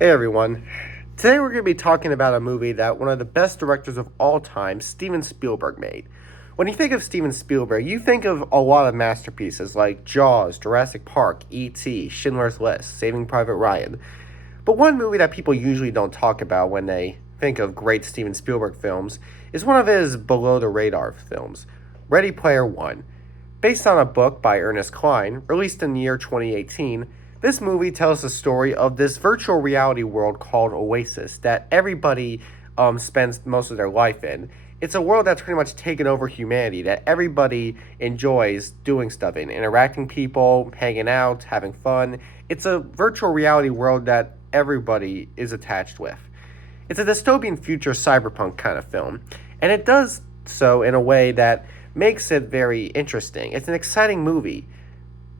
Hey everyone. Today we're going to be talking about a movie that one of the best directors of all time, Steven Spielberg, made. When you think of Steven Spielberg, you think of a lot of masterpieces like Jaws, Jurassic Park, E.T., Schindler's List, Saving Private Ryan. But one movie that people usually don't talk about when they think of great Steven Spielberg films is one of his below the radar films, Ready Player One. Based on a book by Ernest Cline, released in the year 2018, this movie tells the story of this virtual reality world called Oasis that everybody spends most of their life in. It's a world that's pretty much taken over humanity, that everybody enjoys doing stuff in, interacting people, hanging out, having fun. It's a virtual reality world that everybody is attached with. It's a dystopian future cyberpunk kind of film, and it does so in a way that makes it very interesting. It's an exciting movie,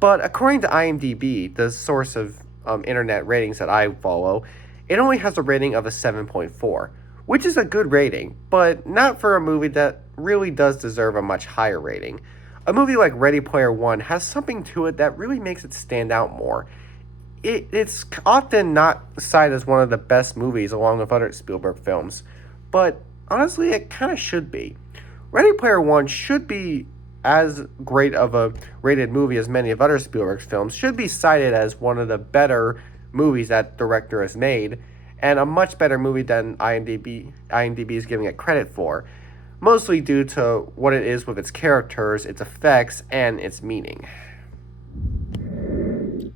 but according to IMDb, the source of internet ratings that I follow, it only has a rating of a 7.4, which is a good rating, but not for a movie that really does deserve a much higher rating. A movie like Ready Player One has something to it that really makes it stand out more. It's often not cited as one of the best movies along with other Spielberg films, but honestly, it kind of should be. Ready Player One should be as great of a rated movie as many of other Spielberg's films, should be cited as one of the better movies that director has made, and a much better movie than IMDb is giving it credit for, mostly due to what it is with its characters, its effects, and its meaning.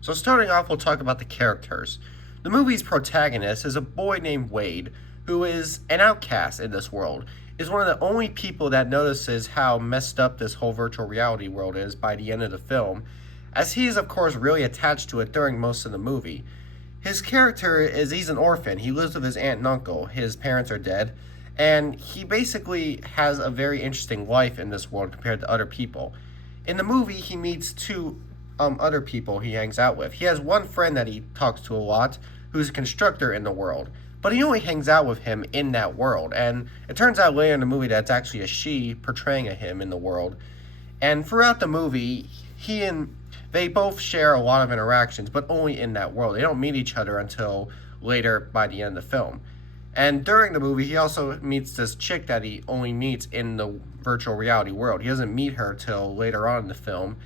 So starting off, we'll talk about the characters. The movie's protagonist is a boy named Wade, who is an outcast in this world, is one of the only people that notices how messed up this whole virtual reality world is by the end of the film, as he is of course really attached to it during most of the movie. His character is he's an orphan. He lives with his aunt and uncle. His parents are dead, and he basically has a very interesting life in this world compared to other people. In the movie, he meets two other people he hangs out with. He has one friend that he talks to a lot, who's a constructor in the world, but he only hangs out with him in that world. And it turns out later in the movie that it's actually a she portraying a him in the world. And throughout the movie, they both share a lot of interactions, but only in that world. They don't meet each other until later by the end of the film. And during the movie, he also meets this chick that he only meets in the virtual reality world. He doesn't meet her till later on in the film.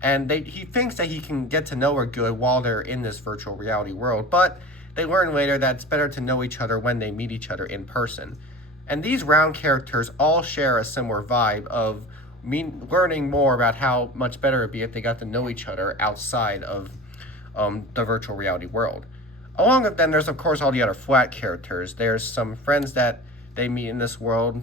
And he thinks that he can get to know her good while they're in this virtual reality world, but they learn later that it's better to know each other when they meet each other in person. And these round characters all share a similar vibe of learning more about how much better it'd be if they got to know each other outside of the virtual reality world. Along with them, there's of course all the other flat characters. There's some friends that they meet in this world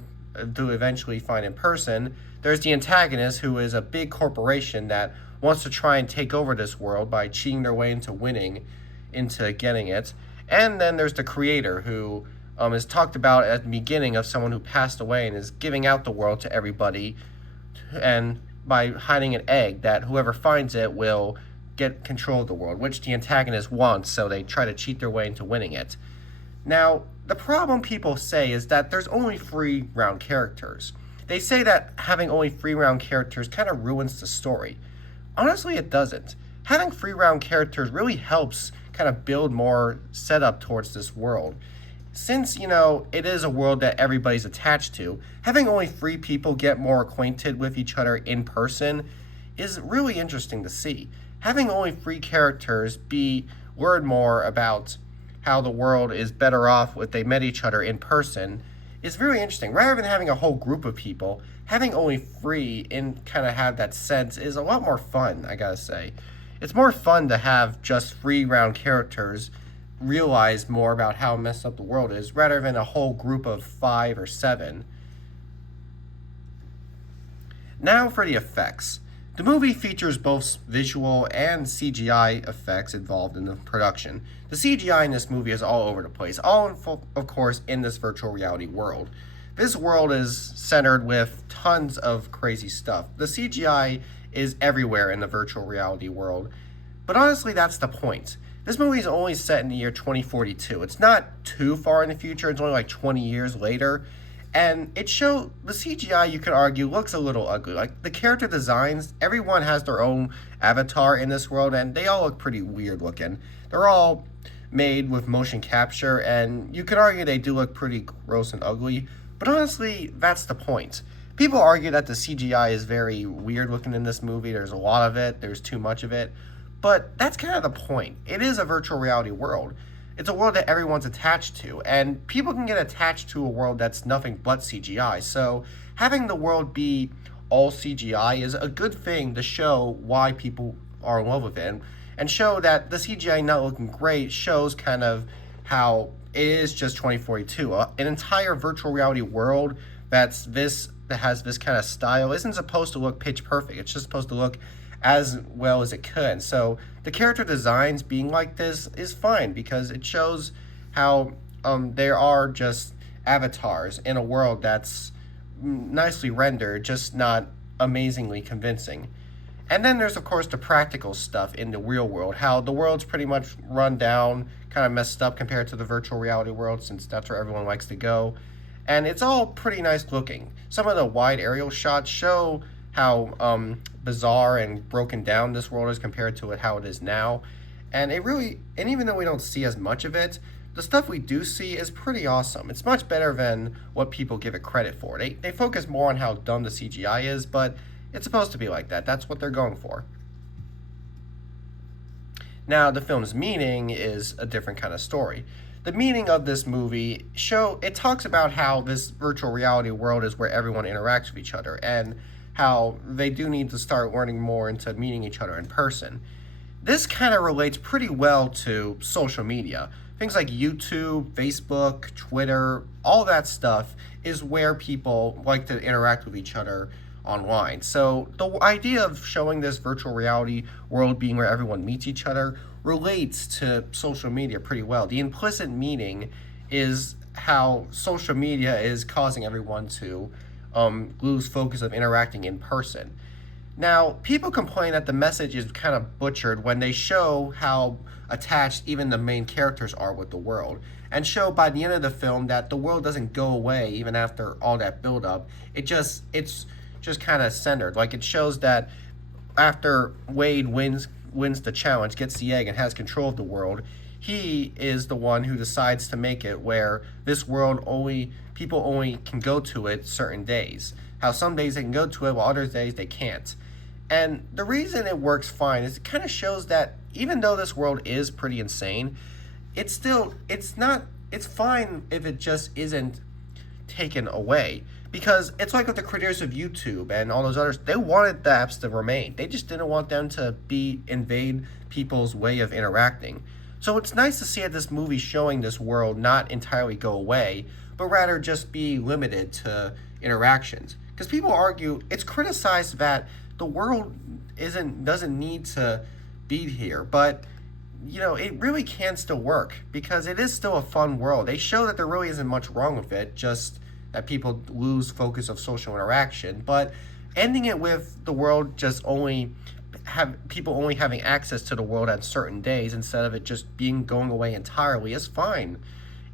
to eventually find in person. There's the antagonist, who is a big corporation that wants to try and take over this world by cheating their way into getting it. And then there's the creator, who is talked about at the beginning of someone who passed away and is giving out the world to everybody, and by hiding an egg that whoever finds it will get control of the world, which the antagonist wants, so they try to cheat their way into winning it. Now, the problem people say is that there's only 3 round characters. They say that having only 3 round characters kind of ruins the story. Honestly, it doesn't. Having 3 round characters really helps kind of build more setup towards this world. Since, it is a world that everybody's attached to, having only 3 people get more acquainted with each other in person is really interesting to see. Having only 3 characters learn more about how the world is better off if they met each other in person is very interesting. Rather than having a whole group of people, having only 3 and kind of have that sense is a lot more fun, I gotta say. It's more fun to have just 3 round characters realize more about how messed up the world is, rather than a whole group of 5 or 7. Now for the effects. The movie features both visual and CGI effects involved in the production. The CGI in this movie is all over the place, of course in this virtual reality world. This world is centered with tons of crazy stuff. The CGI is everywhere in the virtual reality world, but honestly that's the point. This movie is only set in the year 2042. It's not too far in the future, it's only like 20 years later. And the CGI, you could argue, looks a little ugly. Like, the character designs, everyone has their own avatar in this world, and they all look pretty weird looking. They're all made with motion capture, and you could argue they do look pretty gross and ugly, but honestly, that's the point. People argue that the CGI is very weird looking in this movie. There's a lot of it, there's too much of it, but that's kind of the point. It is a virtual reality world. It's a world that everyone's attached to, and people can get attached to a world that's nothing but CGI. So having the world be all CGI is a good thing to show why people are in love with it, and show that the CGI not looking great shows kind of how it is just 2042. An entire virtual reality world that has this kind of style isn't supposed to look pitch perfect. It's just supposed to look as well as it could. So the character designs being like this is fine because it shows how there are just avatars in a world that's nicely rendered, just not amazingly convincing. And then there's, of course, the practical stuff in the real world, how the world's pretty much run down, kind of messed up compared to the virtual reality world, since that's where everyone likes to go. And it's all pretty nice looking. Some of the wide aerial shots show how bizarre and broken down this world is compared to how it is now. And even though we don't see as much of it, the stuff we do see is pretty awesome. It's much better than what people give it credit for. They focus more on how dumb the CGI is, but it's supposed to be like that. That's what they're going for. Now, the film's meaning is a different kind of story. The meaning of this movie it talks about how this virtual reality world is where everyone interacts with each other, and how they do need to start learning more into meeting each other in person. This kind of relates pretty well to social media. Things like YouTube, Facebook, Twitter, all that stuff is where people like to interact with each other online. So the idea of showing this virtual reality world being where everyone meets each other relates to social media pretty well. The implicit meaning is how social media is causing everyone to lose focus of interacting in person. Now, people complain that the message is kind of butchered when they show how attached even the main characters are with the world, and show by the end of the film that the world doesn't go away even after all that buildup. It's just kind of centered. Like, it shows that after Wade wins the challenge, gets the egg, and has control of the world, he is the one who decides to make it where this world people only can go to it certain days. How some days they can go to it while other days they can't. And the reason it works fine is it kind of shows that even though this world is pretty insane, it's fine if it just isn't taken away. Because it's like with the creators of YouTube and all those others, they wanted the apps to remain. They just didn't want them to invade people's way of interacting. So it's nice to see this movie showing this world not entirely go away, but rather just be limited to interactions. Because people argue, it's criticized that the world doesn't need to be here, but it really can still work because it is still a fun world. They show that there really isn't much wrong with it, just that people lose focus of social interaction. But ending it with the world just only having access to the world at certain days instead of it just going away entirely is fine,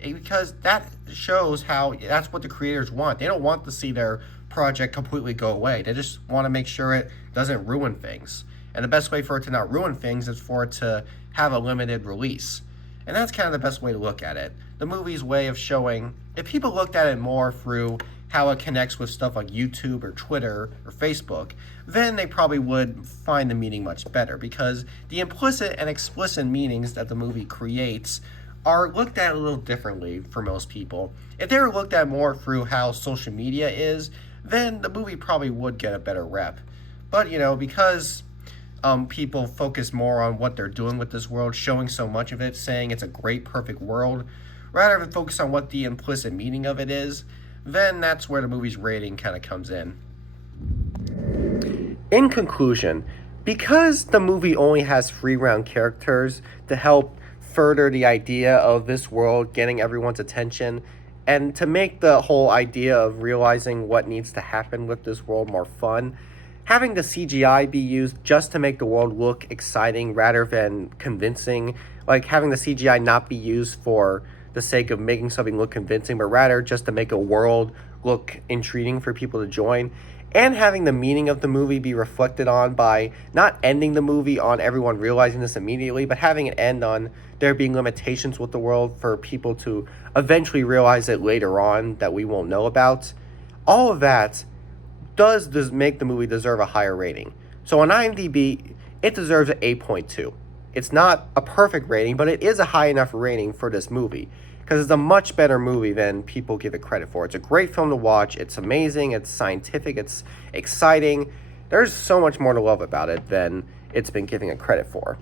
because that shows how that's what the creators want. They don't want to see their project completely go away. They just want to make sure it doesn't ruin things. And the best way for it to not ruin things is for it to have a limited release. And that's kind of the best way to look at it. The movie's way of showing, if people looked at it more through how it connects with stuff like YouTube or Twitter or Facebook, then they probably would find the meaning much better, because the implicit and explicit meanings that the movie creates are looked at a little differently for most people. If they were looked at more through how social media is, then the movie probably would get a better rep. But, because people focus more on what they're doing with this world, showing so much of it, saying it's a great, perfect world, rather than focus on what the implicit meaning of it is, then that's where the movie's rating kind of comes in. In conclusion, because the movie only has 3 round characters to help further the idea of this world getting everyone's attention, and to make the whole idea of realizing what needs to happen with this world more fun, having the CGI be used just to make the world look exciting rather than convincing, like having the CGI not be used for the sake of making something look convincing, but rather just to make a world look intriguing for people to join, and having the meaning of the movie be reflected on by not ending the movie on everyone realizing this immediately, but having it end on there being limitations with the world for people to eventually realize it later on that we won't know about. All of that does make the movie deserve a higher rating. So on IMDb, it deserves an 8.2. It's not a perfect rating, but it is a high enough rating for this movie because it's a much better movie than people give it credit for. It's a great film to watch. It's amazing. It's scientific. It's exciting. There's so much more to love about it than it's been giving it credit for.